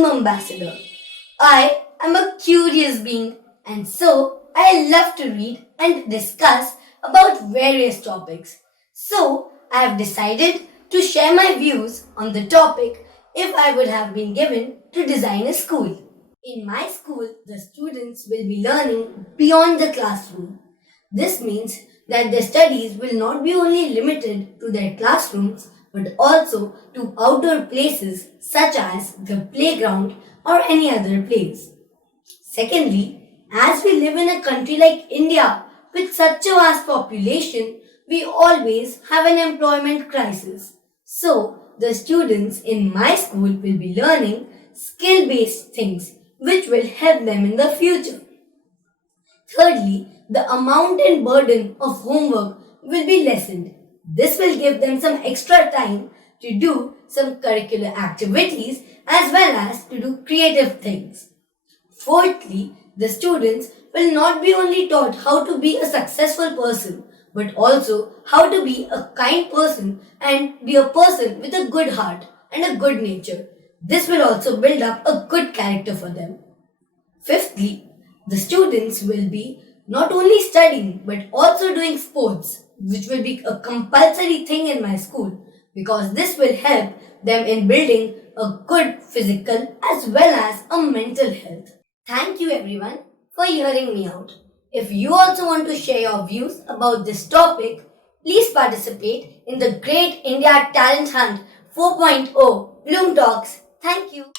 Bloom Ambassador. I am a curious being and so I love to read and discuss about various topics. So I have decided to share my views on the topic if I would have been given to design a school. In my school, the students will be learning beyond the classroom. This means that their studies will not be only limited to their classrooms but also to outdoor places such as the playground or any other place. Secondly, as we live in a country like India with such a vast population, we always have an employment crisis. So, the students in my school will be learning skill based things which will help them in the future. Thirdly, the amount and burden of homework will be lessened. This will give them some extra time to do some curricular activities as well as to do creative things. Fourthly, the students will not be only taught how to be a successful person, but also how to be a kind person and be a person with a good heart and a good nature. This will also build up a good character for them. Fifthly, the students will be not only studying but also doing sports, which will be a compulsory thing in my school because this will help them in building a good physical as well as a mental health. Thank you everyone for hearing me out. If you also want to share your views about this topic, please participate in the Great India Talent Hunt 4.0 Bloom Talks. Thank you.